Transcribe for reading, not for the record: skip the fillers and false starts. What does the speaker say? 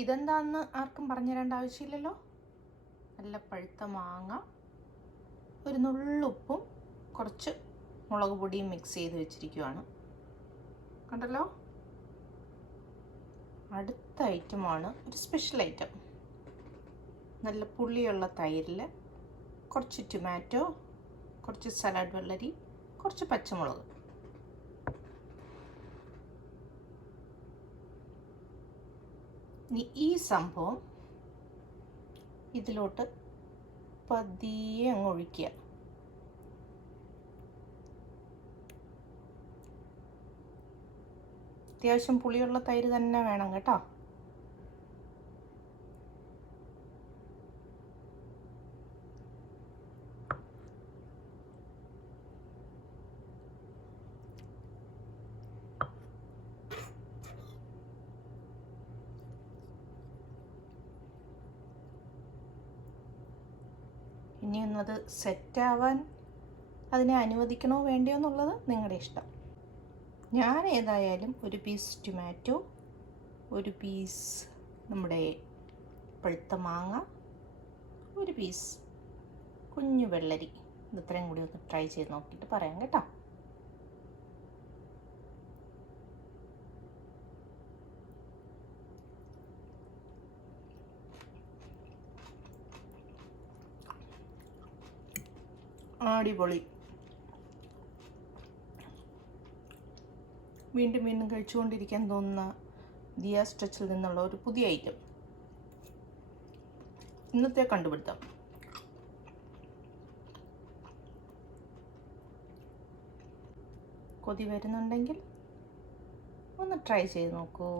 ഇതെന്താണെന്ന് ആർക്കും പറഞ്ഞു തരേണ്ട ആവശ്യമില്ലല്ലോ. നല്ല പഴുത്ത മാങ്ങ, ഒരു നുള്ളുപ്പും കുറച്ച് മുളക് പൊടിയും മിക്സ് ചെയ്ത് വെച്ചിരിക്കുകയാണ്. കണ്ടല്ലോ. അടുത്ത ഐറ്റമാണ് ഒരു സ്പെഷ്യൽ ഐറ്റം. നല്ല പുളിയുള്ള തൈരിൽ കുറച്ച് ടൊമാറ്റോ, കുറച്ച് സലാഡ് വെള്ളരി, കുറച്ച് പച്ചമുളക്. ഇനി ഈ സംഭവം ഇതിലോട്ട് പതിയെ അങ്ങ് ഒഴിക്കുക. അത്യാവശ്യം പുളിയുള്ള തൈര് തന്നെ വേണം കേട്ടോ. ഇനിയൊന്നത് സെറ്റാവാൻ അതിനെ അനുവദിക്കണോ വേണ്ടയോ എന്നുള്ളത് നിങ്ങളുടെ ഇഷ്ടം. ഞാൻ ഏതായാലും ഒരു പീസ് ടൊമാറ്റോ, ഒരു പീസ് നമ്മുടെ പഴുത്ത മാങ്ങ, ഒരു പീസ് കുഞ്ഞു വെള്ളരി, ഇത്രയും കൂടി ഒന്ന് ട്രൈ ചെയ്ത് നോക്കിയിട്ട് പറയാം കേട്ടോ. അടിപൊളി. വീണ്ടും വീണ്ടും കഴിച്ചുകൊണ്ടിരിക്കാൻ തോന്നുന്ന ദിയ സ്ട്രെച്ചിൽ നിന്നുള്ള ഒരു പുതിയ ഐറ്റം, ഇന്നത്തെ കണ്ടുപിടുത്തം. കൊതി വരുന്നുണ്ടെങ്കിൽ ഒന്ന് ട്രൈ ചെയ്ത് നോക്കൂ.